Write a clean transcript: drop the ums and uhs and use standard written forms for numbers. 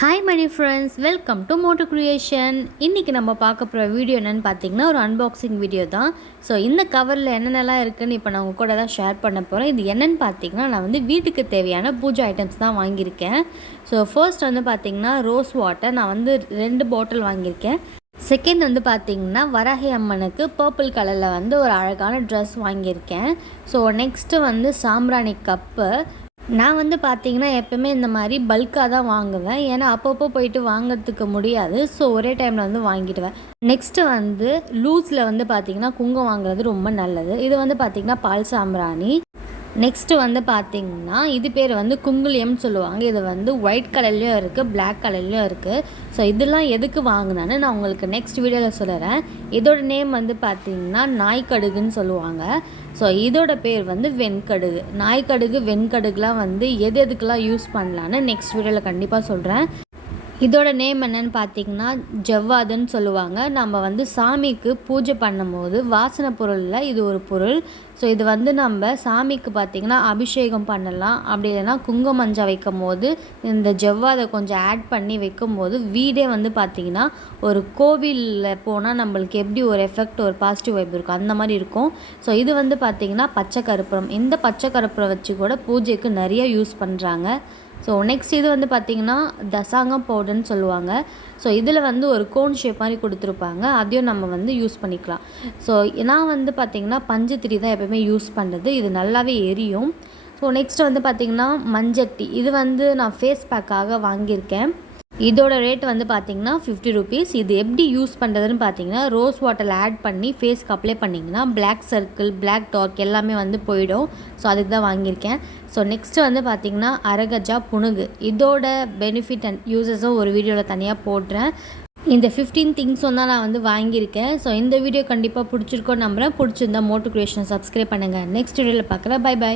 Hi மணி friends, welcome to moto creation. இன்றைக்கி நம்ம பார்க்க போகிற வீடியோ என்னென்னு பார்த்தீங்கன்னா ஒரு அன்பாக்சிங் வீடியோ தான். ஸோ இந்த கவரில் என்னென்னலாம் இருக்குதுன்னு இப்போ நான் உங்கள் கூட தான் ஷேர் பண்ண போகிறேன். இது என்னென்னு பார்த்தீங்கன்னா நான் வந்து வீட்டுக்கு தேவையான பூஜை ஐட்டம்ஸ் தான் வாங்கியிருக்கேன். ஸோ ஃபர்ஸ்ட் வந்து பார்த்திங்கன்னா ரோஸ் வாட்டர் நான் வந்து 2 பாட்டில் வாங்கியிருக்கேன். செகண்ட் வந்து பார்த்திங்கன்னா வராகி அம்மனுக்கு பர்பிள் கலரில் வந்து ஒரு அழகான ட்ரெஸ் வாங்கியிருக்கேன். ஸோ நெக்ஸ்ட்டு வந்து சாம்பிராணி கப்பு. நான் வந்து பார்த்திங்கன்னா எப்போவுமே இந்த மாதிரி பல்காக தான் வாங்குவேன். ஏன்னா அப்பப்போ போயிட்டு வாங்கிறதுக்கு முடியாது. ஸோ ஒரே டைமில் வந்து வாங்கிடுவேன். நெக்ஸ்ட்டு வந்து லூஸில் வந்து பார்த்திங்கன்னா குங்குமம் வாங்குறது ரொம்ப நல்லது. இது வந்து பார்த்திங்கன்னா பால் சாம்பிராணி. நெக்ஸ்ட்டு வந்து பார்த்திங்கன்னா இது பேர் வந்து குங்குலியம்னு சொல்லுவாங்க. இது வந்து ஒயிட் கலர்லேயும் இருக்குது, பிளாக் கலர்லேயும் இருக்குது. ஸோ இதெல்லாம் எதுக்கு வாங்கினான்னு நான் உங்களுக்கு நெக்ஸ்ட் வீடியோவில் சொல்லுறேன். இதோட நேம் வந்து பார்த்திங்கன்னா நாய்க்கடுகுன்னு சொல்லுவாங்க. ஸோ இதோட பேர் வந்து வெண்கடுகு. நாய்க்கடுகு வெண்கடுகுலாம் வந்து எதுக்கெல்லாம் யூஸ் பண்ணலான்னு நெக்ஸ்ட் வீடியோவில் கண்டிப்பாக சொல்கிறேன். இதோட நேம் என்னென்னு பார்த்திங்கன்னா ஜவ்வாதுன்னு சொல்லுவாங்க. நம்ம வந்து சாமிக்கு பூஜை பண்ணும்போது வாசனை பொருளில் இது ஒரு பொருள். ஸோ இது வந்து நம்ம சாமிக்கு பார்த்திங்கன்னா அபிஷேகம் பண்ணலாம். அப்படி இல்லைன்னா குங்குமம் மஞ்சள் வைக்கும் போது இந்த ஜவ்வாதை கொஞ்சம் ஆட் பண்ணி வைக்கும்போது வீடே வந்து பார்த்திங்கன்னா ஒரு கோவிலில் போனால் நம்மளுக்கு எப்படி ஒரு எஃபெக்ட், ஒரு பாசிட்டிவ் வைப் இருக்கும் அந்த மாதிரி இருக்கும். ஸோ இது வந்து பார்த்திங்கன்னா பச்சை கற்பூரம். இந்த பச்சை கற்பூரம் வச்சு கூட பூஜைக்கு நிறைய யூஸ் பண்ணுறாங்க. ஸோ நெக்ஸ்ட் இது வந்து பார்த்திங்கன்னா தசாங்கம் பவுடர்னு சொல்லுவாங்க. ஸோ இதில் வந்து ஒரு கோன் ஷேப் மாதிரி கொடுத்துருப்பாங்க. அதையும் நம்ம வந்து யூஸ் பண்ணிக்கலாம். ஸோ நான் வந்து பார்த்திங்கன்னா பஞ்சத்திரி தான் எப்போயுமே யூஸ் பண்ணுறது. இது நல்லாவே எரியும். ஸோ நெக்ஸ்ட் வந்து பார்த்திங்கன்னா மஞ்சட்டி. இது வந்து நான் ஃபேஸ் பேக்காக வாங்கியிருக்கேன். இதோட ரேட் வந்து பார்த்திங்கன்னா 50 rupees. இது எப்படி யூஸ் பண்ணுறதுன்னு பார்த்தீங்கன்னா ரோஸ் வாட்டரில் ஆட் பண்ணி ஃபேஸ்க்கு அப்ளை பண்ணிங்கன்னா பிளாக் சர்க்கிள், பிளாக் டார்க் எல்லாமே வந்து போயிடும். ஸோ அதுக்கு தான் வாங்கியிருக்கேன். ஸோ நெக்ஸ்ட்டு வந்து பார்த்திங்கன்னா அரகஜா புணுகு. இதோட பெனிஃபிட் அண்ட் யூசஸும் ஒரு வீடியோவில் தனியாக போடுறேன். இந்த 15 திங்ஸும் தான் நான் வந்து வாங்கியிருக்கேன். ஸோ இந்த வீடியோ கண்டிப்பாக பிடிச்சிருக்கோன்னு நம்புகிறேன். பிடிச்சிருந்தா மோட்டோ கிரியேஷனை சப்ஸ்கிரைப் பண்ணுங்கள். நெக்ஸ்ட் வீடியோவில் பார்க்குறேன். Bye bye.